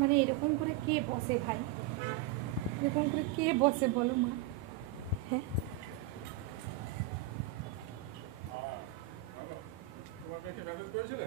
মানে এরকম করে কে বসে ভাই, এরকম করে কে বসে বলো মা? হ্যাঁ তোমার মেয়েকে মেসেজ করেছিলে?